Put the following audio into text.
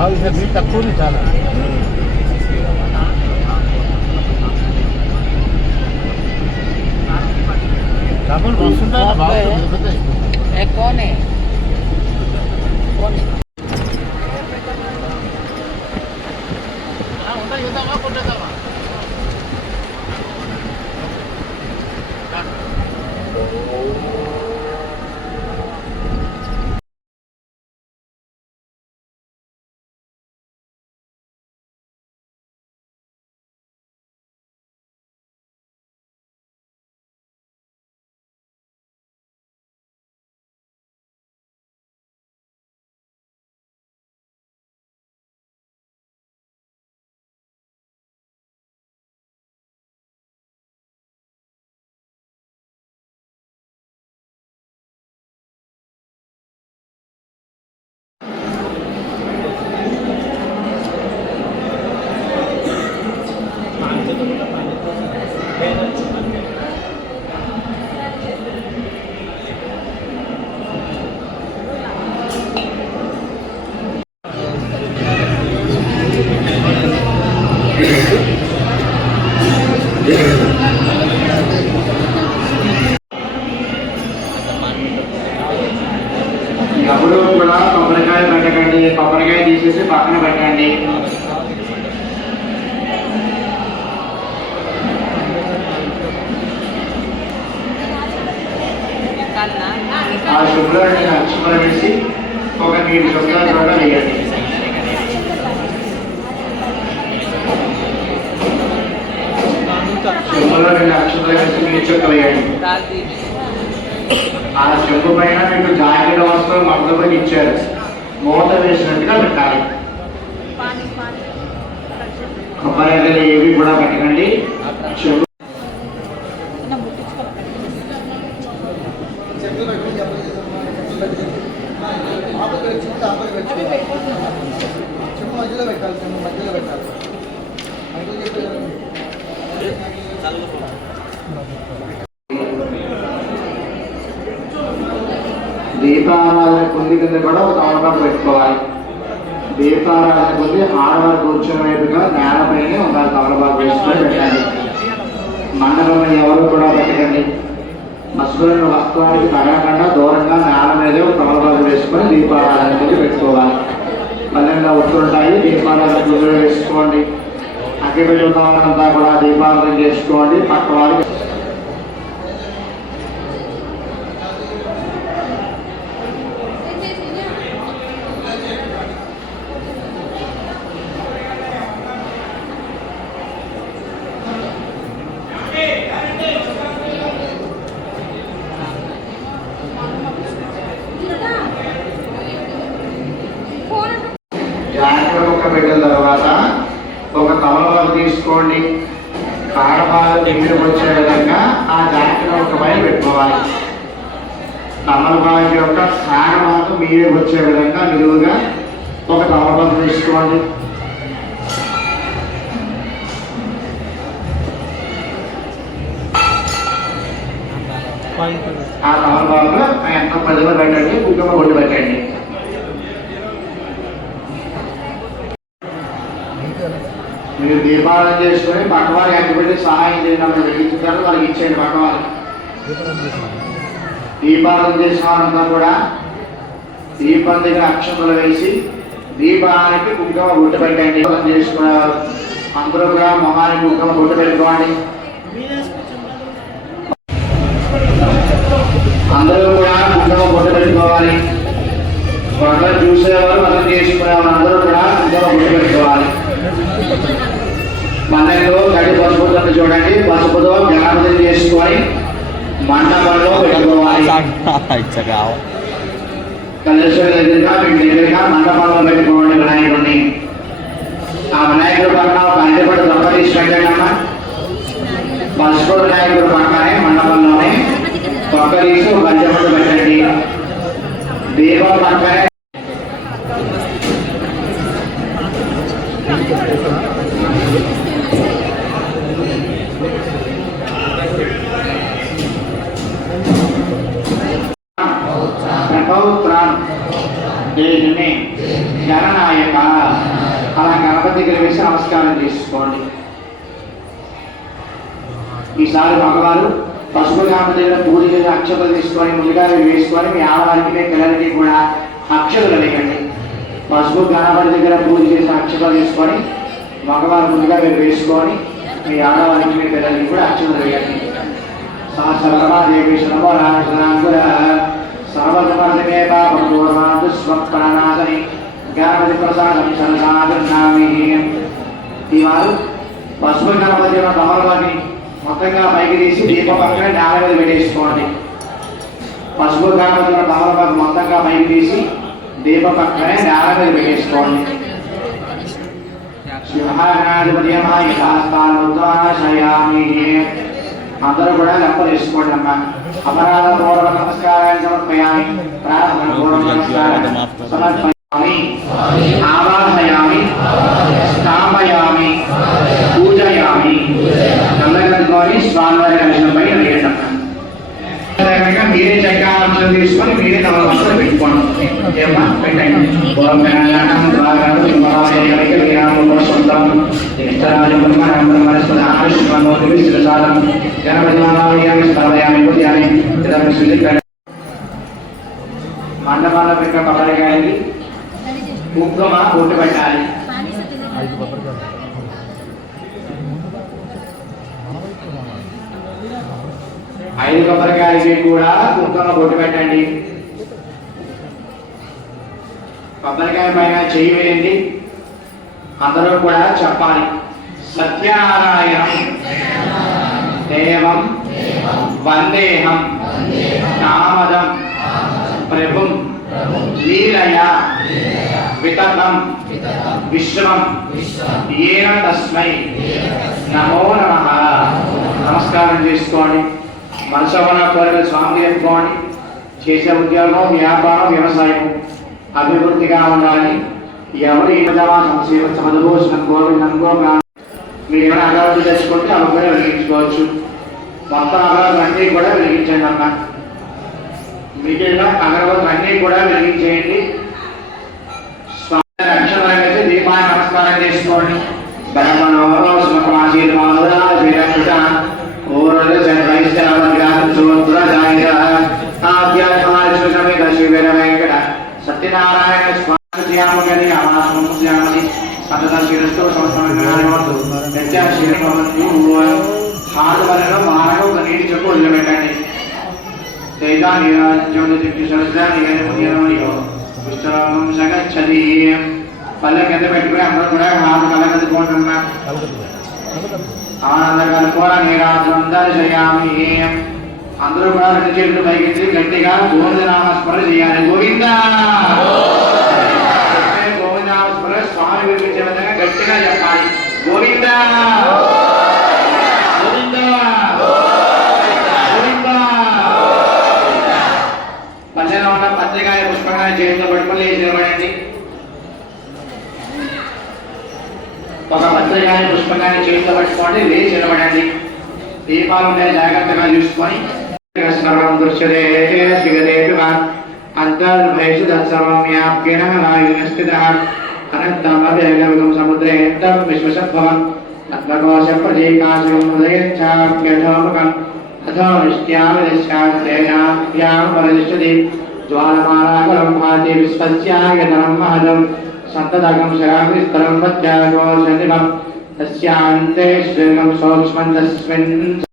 మీరు తక్కువ చాలా డబ్బులు వస్తుంటాయి ఎక్కువనే ఎవరు కూడా కొబ్బరికాయ పెట్టకండి, కొబ్బరికాయ తీసేసి పక్కన పెట్టండి. ఆ శుభ్రాన్ని అక్షమర వేసి ఒక నీటి శుభ్రాలు కూడా వేయండి. శుభ్రంలో 2 అక్షమర వేసి నీటి చుక్క వేయండి. ఆ చెంబు పైన మీకు జాకెట్ వస్తువులు మద్దతులు ఇచ్చారు, మూత వేసినట్టుగా పెట్టాలి. కొబ్బరికాయలు ఏవి కూడా పెట్టకండి. చెంబు మధ్యలో పెట్టాలి, మధ్యలో పెట్టాలి. దీపారాధన కుంది కింద కూడా ఒక తమలపాకు పెట్టుకోవాలి. దీపారాధన కుంది ఆడవారు కూర్చున్న వైపుగా నేలపైనే ఒక తమలపాకు వేసుకొని పెట్టండి. మండపంలో ఎవరు కూడా పెట్టకండి. మసుగులను వస్త్రానికి తగలకుండా దూరంగా నేల మీదే ఒక తమలపాకు వేసుకొని దీపారాధన కుంది పెట్టుకోవాలి. పల్లెంగా ఉత్తుంటాయి, దీపారాధన కుందులు వేసుకోండి. అగ్గిపెట్టి ఉన్నవాళ్ళంతా కూడా దీపారాధన చేసుకోండి. పక్క వారికి జాగ్రత్త ముక్క పెట్టిన తర్వాత ఒక తమలపాకు తీసుకోండి. కాడపాలు దగ్గరకు వచ్చే విధంగా ఆ జాకెట్ ఒక పైన పెట్టుకోవాలి. తమలపాకు యొక్క కాడపాకు మీరే వచ్చే విధంగా నిలువుగా ఒక తమలపాకు తీసుకోండి. ఆ తమలపాకులో ఎంత పదిలో పెట్టండి, కుంకుమ ఒడ్డు పెట్టండి. మీరు దీపావళి చేసుకుని పక్కవారికి అగ్గిపెట్టి సహాయం చేయడం వెలిగించుతారు, వాళ్ళకి ఇచ్చేయండి. పక్కవారికి దీపావళి చేసిన వారంతా కూడా దీపం దగ్గర అక్షంతలు వేసి దీపానికి కుంకుమ బొట్టు పెట్టండి. చేసుకునేవారు అందరూ కూడా మొహానికి కుంకుమ బొట్టు పెట్టుకోండి. అందరూ కూడా కుంకుమ బొట్టు పెట్టుకోవాలి. వంటలు చూసేవారు వంటలు చేసుకునేవారు అందరూ కూడా కుంకుమ బొట్టు పెట్టుకోవాలి. మండలిలో గడి పసుపుతో చూడండి, పసుపుతో గణపతిని చేసుకొని మండపంలో పెట్టుకోవాలి. కల్లేశ్వరి ఎదురుగా మీకు దగ్గరగా మండపంలో పెట్టుకోండి వినాయకుడిని. ఆ వినాయకుడు పక్కన ఒక అరటిపడి దొంగ తీసి పెట్టండి అమ్మా. పసుపు వినాయకుడు పక్కనే మండపంలోనే దొంగ తీసి ఒక అరటిపడి పెట్టండి. దీపం పక్కనే गणनाय గణపతి దగ్గర వేసి నమస్కారం చేసుకోండి. ఈసారి మగవారు పసుపు గణపతి దగ్గర పూజ చేసి అక్షతలు తీసుకొని ముందుగా వేసుకొని మీ ఆడవారికి పిల్లలకి కూడా అక్షతలు వేయండి. పసుపు గణపతి దగ్గర పూజ చేసి అక్షతలు తీసుకొని మగవారు ముందుగా వేసుకొని మీ ఆడవారికి మీ పిల్లలకి కూడా అక్షతలు వేయండి. సహస్రదేవి శ్రవణాంకుర సర్వసమర్థమే పాపూర్వాంతు స్వప్నాశని గణపతి ప్రసాదం సరసామి. ఈ వారు పసుపు గణపతి తమలవారిని మొత్తంగా పైకి తీసి దీపం పక్కన నేల మీద పెట్టేసుకోండి. పసుపు గణపతి తమలపాకు మొత్తంగా పైకి తీసి దీపం పక్కనే నేల మీద పెట్టేసుకోండి. శివనాధిపతియామి అందరూ కూడా లెక్క తీసుకోండి అమ్మా. అపరాధ పూర్వ నమస్కారాన్ని సమర్పయామి. ప్రార్థన పూర్వ నమస్కారం సమర్పయామి. ఆవాహయామి, స్థాపయామి, పూజయామి. నల్లగొని స్వామివారి దర్శనంపై అడిగేటం మీరే చక్రాంశం తీసుకొని మీరే తమలపాకులు పెట్టుకోండి. ఏమా పెట్టండి. మండపాల పెట్టిన కొబ్బరికాయకి కుంకుమ బొట్టు పెట్టాలి. 5 కొబ్బరికాయలు 5 కొబ్బరికాయలకి కూడా కుంకుమ బొట్టు పెట్టండి. కొబ్బరికాయ పైన చెయ్యి వేయండి. అందరూ కూడా చెప్పాలి. సత్యనారాయణం దేవం వందేహం నామదం ప్రభుం లీలయ వితతం విశ్వం ఏన తస్మై నమో నమః. నమస్కారం చేసుకోండి. మనసులో ఉన్న కోరికలు స్వామి చెప్పుకోండి. చేసే ఉద్యోగం, వ్యాపారం, వ్యవసాయం అభివృద్ధిగా ఉండాలి. ఎవరు సంశయం గోవిందంగో మీరు ఏమైనా అగరవత్తులు తెచ్చుకుంటే అవి కూడా వెలిగించుకోవచ్చు. మొత్తం అగరవత్తులు అన్నీ కూడా వెలిగించండి అన్న. మిగిలిన అగరవత్తులు అన్నీ కూడా వెలిగించేయండి. స్వామి అక్షరాలైతే దీపాన్ని నమస్కారం చేసుకోండి. సత్యనారాయణ స్వామి హార్వలను మానవ ఒక నీటి చెప్పు వదిలిపెట్టండి. పల్లె కింద పెట్టుకుని అందరూ కూడా హార్ట్ కలగదుకుంటున్నా. ఆనందకల్పూర నీరాజనం దర్శయామి. అందరూ కూడా 2 చేతులు పైకెత్తి గట్టిగా గోవిందనామస్మరణ చేయాలి. గోవిందా గోవిందనామస్మరణ స్వామి వినిపించే విధంగా గట్టిగా చెప్పాలి. గోవిందా గోవిందా గోవిందా. పల్లెలో ఉన్న పత్రికాయ పుష్పకాయ చేతిలో పట్టుకుని లేచి నిలబడండి. ఒక పత్రికాయ పుష్పకాయ చేతిలో పట్టుకోండి, లేచి నిలబడండి. దీపాలు ఉండే జాగ్రత్తగా చూసుకొని దృశ్యతే అంతర్భేషు తత్సర్వ్యాప్యేన వాయునిస్థితః అనంతమవేగం సముద్రే విశ్వసద్భవం అద్భకోశ ప్రతీకాశం హృదయంచాప్యథోముఖం అథో నిష్ట్యావిదశ్చాత్రేణాభ్యాం పరిదిష్టతి జ్వాలమాలాకరం భాతి విశ్వస్యాయతనం మహదం సంతతకం శరాగ్నిస్తరం వత్యాగోషనిమం తస్యాంతే శ్రీగం సూక్ష్మం తస్మిన్